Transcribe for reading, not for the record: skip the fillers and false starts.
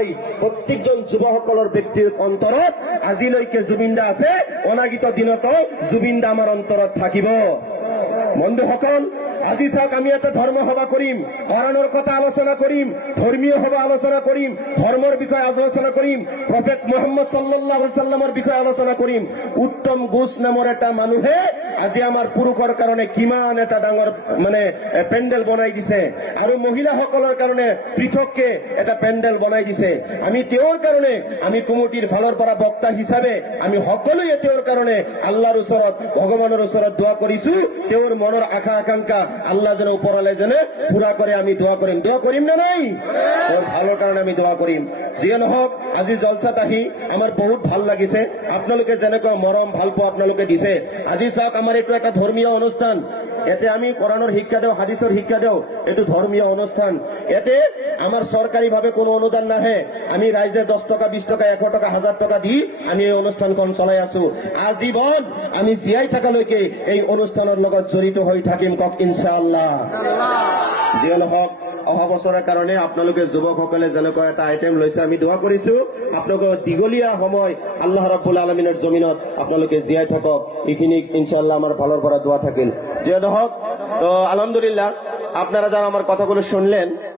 মই প্ৰত্যেকজন যুৱসকলৰ ব্যক্তিগত অন্তৰত আজিলৈকে জুবিন দা আছে, অনাগত দিনতো জুবিন দা আমাৰ অন্তৰত থাকিব। বন্ধুসকল, আজি চাওক আমি এটা ধৰ্ম সভা কৰিম, কোৰাণৰ কথা আলোচনা কৰিম, ধৰ্মীয় সভা আলোচনা কৰিম, ধৰ্মৰ বিষয়ে আলোচনা কৰিম, প্ৰফেট মুহাম্মদ সাল্লাল্লাহু আলাইহি সাল্লামৰ বিষয়ে আলোচনা কৰিম। উত্তম ঘোষ নামৰ এটা মানুহে আজি আমাৰ পুৰুষৰ কাৰণে কিমান এটা ডাঙৰ পেণ্ডেল বনাই দিছে, আৰু মহিলাসকলৰ কাৰণে পৃথককে এটা পেণ্ডেল বনাই দিছে। আমি তেওঁৰ কাৰণে, আমি কমিটিৰ ফালৰ পৰা বক্তা হিচাপে আমি সকলোৱে তেওঁৰ কাৰণে আল্লাহৰ ওচৰত, ভগৱানৰ ওচৰত দোৱা কৰিছো, তেওঁৰ মনৰ আশা আকাংক্ষা আল্লাহ যেন ওপৰলৈ যেনে পুৰা কৰে আমি দোয়া কৰিম না নাই? তেওঁৰ ভালৰ কাৰণে আমি দোয়া কৰিম। যিয়ে নহওক, আজি জলসাত আহি আমাৰ বহুত ভাল লাগিছে। আপোনালোকে যেনেকুৱা মৰম ভাল পোৱা আপোনালোকে দিছে। আজি চাওক, আমাৰ এইটো এটা ধৰ্মীয় অনুষ্ঠান। ইয়াতে আমি কোৰাণৰ শিক্ষা দিওঁ, হাদিছৰ শিক্ষা দিওঁ, এইটো ধৰ্মীয় অনুষ্ঠান। ইয়াতে আমাৰ চৰকাৰীভাৱে কোনো অনুদান নাহে। আমি ৰাইজে 10 টকা, 20 টকা, 100 টকা, 1000 টকা দি আমি এই অনুষ্ঠানখন চলাই আছো। আজীৱন আমি জীয়াই থকালৈকে এই অনুষ্ঠানৰ লগত জড়িত হৈ থাকিম, কওক ইনশাআল্লাহ। যিয়ে নহওক, অহা বছৰৰ কাৰণে আপোনালোকে যুৱকসকলে যেনেকুৱা এটা আইটেম লৈছে আমি দোয়া কৰিছো, আপোনালোকৰ দীঘলীয়া সময় আল্লাহ ৰাব্বুল আলামিনৰ জমিনত আপোনালোকে জীয়াই থাকক, এইখিনি ইনশাআল্লাহ আমার ভালোর পৰা দোয়া থাকিল। যে নহওক, তো আলহামদুলিল্লাহ আপনারা যারা আমার কথাগুলো শুনলেন,